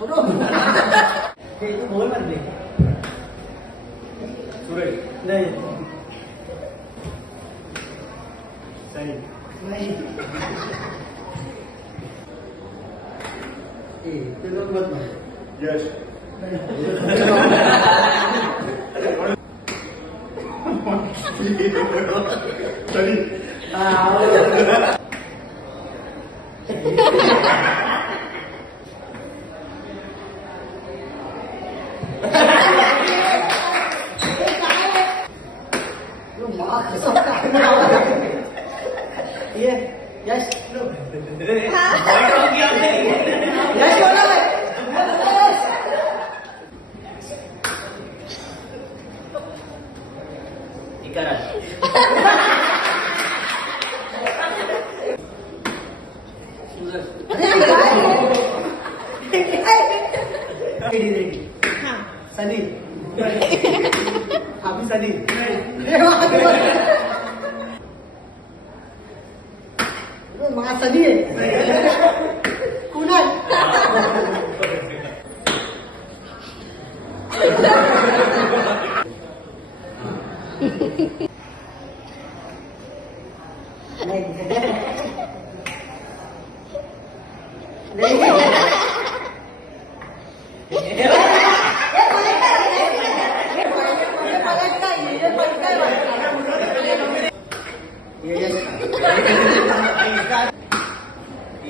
हे तू बोल म्हणते सूरज नाही सनी नाही ते दोन मत नाही यश सनी ये यश यश बोला इकरा सनी अभी सनी मा सनी कुणाल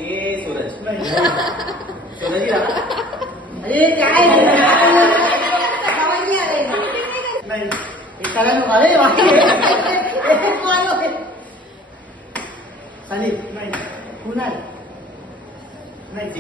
ये सूरज सूरज अरे काय नहीं अरे सनी नहीं कुणाल नहीं